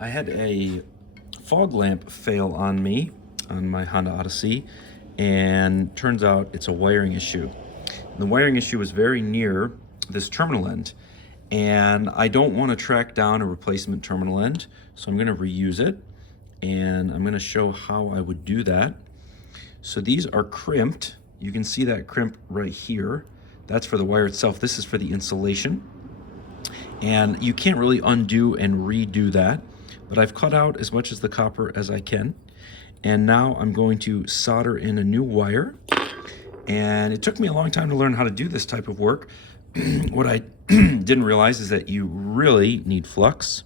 I had a fog lamp fail on me on my Honda Odyssey, and turns out it's a wiring issue. And the wiring issue is very near this terminal end, and I don't want to track down a replacement terminal end, so I'm going to reuse it, and I'm going to show how I would do that. So these are crimped. You can see that crimp right here. That's for the wire itself. This is for the insulation. And you can't really undo and redo that, but I've cut out as much as the copper as I can. And now I'm going to solder in a new wire. And it took me a long time to learn how to do this type of work. What I didn't realize is that you really need flux.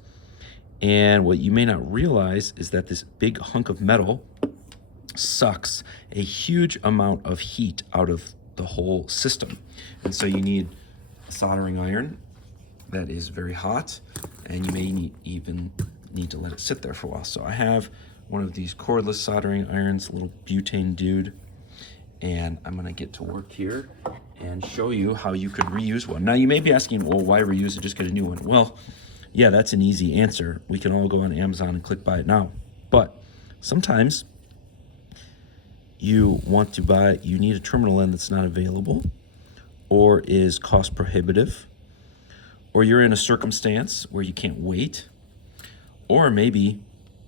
And what you may not realize is that this big hunk of metal sucks a huge amount of heat out of the whole system. And so you need a soldering iron that is very hot, and you may even need to let it sit there for a while. So I have one of these cordless soldering irons, a little butane dude, and I'm gonna get to work here and show you how you could reuse one. Now you may be asking, well, why reuse it, just get a new one? Well, yeah, that's an easy answer. We can all go on Amazon and click buy it now. But sometimes you need a terminal end that's not available or is cost prohibitive, or you're in a circumstance where you can't wait, or maybe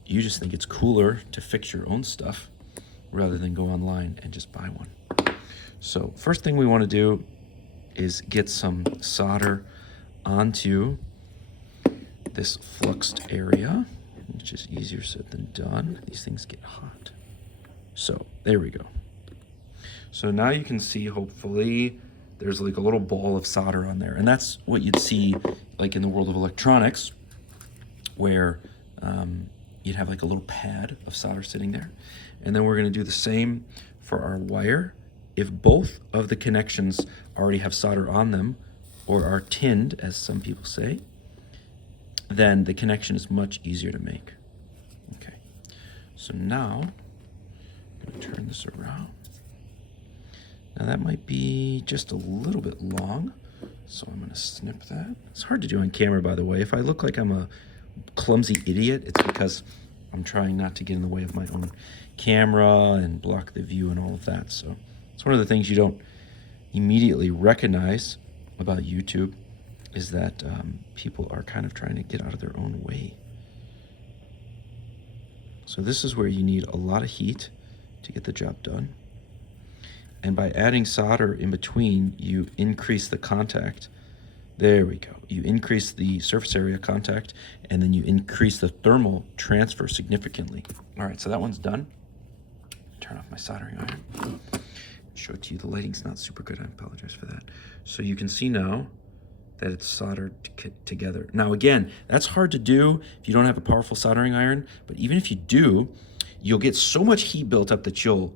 you just think it's cooler to fix your own stuff rather than go online and just buy one. So first thing we want to do is get some solder onto this fluxed area, which is easier said than done. These things get hot. So there we go. So now you can see, hopefully, there's like a little ball of solder on there. And that's what you'd see like in the world of electronics, where you'd have like a little pad of solder sitting there. And then we're gonna do the same for our wire. If both of the connections already have solder on them, or are tinned, as some people say, then the connection is much easier to make. Okay, so now I'm gonna turn this around. Now that might be just a little bit long, so I'm gonna snip that. It's hard to do on camera, by the way. If I look like I'm a clumsy idiot, it's because I'm trying not to get in the way of my own camera and block the view and all of that. So it's one of the things you don't immediately recognize about YouTube, is that people are kind of trying to get out of their own way. So this is where you need a lot of heat to get the job done. And by adding solder in between, you increase the contact. There we go. You increase the surface area contact, and then you increase the thermal transfer significantly. All right, so that one's done. Turn off my soldering iron. Show it to you. The lighting's not super good. I apologize for that. So you can see now that it's soldered together. Now again, that's hard to do if you don't have a powerful soldering iron, but even if you do, you'll get so much heat built up that you'll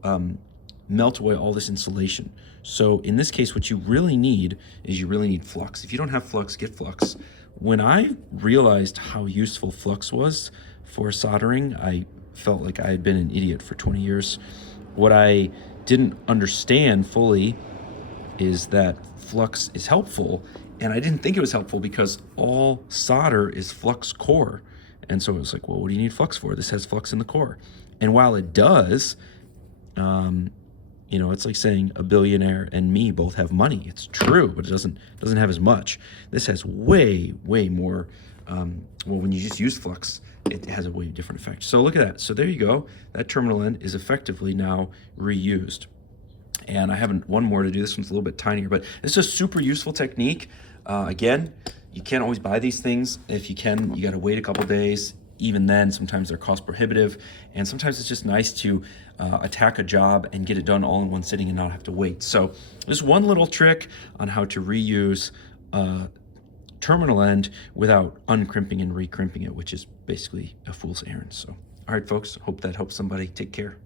melt away all this insulation. So in this case, what you really need is you really need flux. If you don't have flux, get flux. When I realized how useful flux was for soldering, I felt like I had been an idiot for 20 years. What I didn't understand fully is that flux is helpful, and I didn't think it was helpful because all solder is flux core. And so it was like, well, what do you need flux for? This has flux in the core. And while it does, you know, it's like saying a billionaire and me both have money. It's true, but it doesn't have as much. This has way more. Well, when you just use flux, it has a way different effect. So look at that. So there you go. That terminal end is effectively now reused. And I have one more to do. This one's a little bit tinier, but it's a super useful technique. Again, you can't always buy these things. If you can, you got to wait a couple days. Even then, sometimes they're cost prohibitive, and sometimes it's just nice to attack a job and get it done all in one sitting and not have to wait. So just one little trick on how to reuse terminal end without uncrimping and recrimping it, which is basically a fool's errand. So, all right, folks, hope that helps somebody. Take care.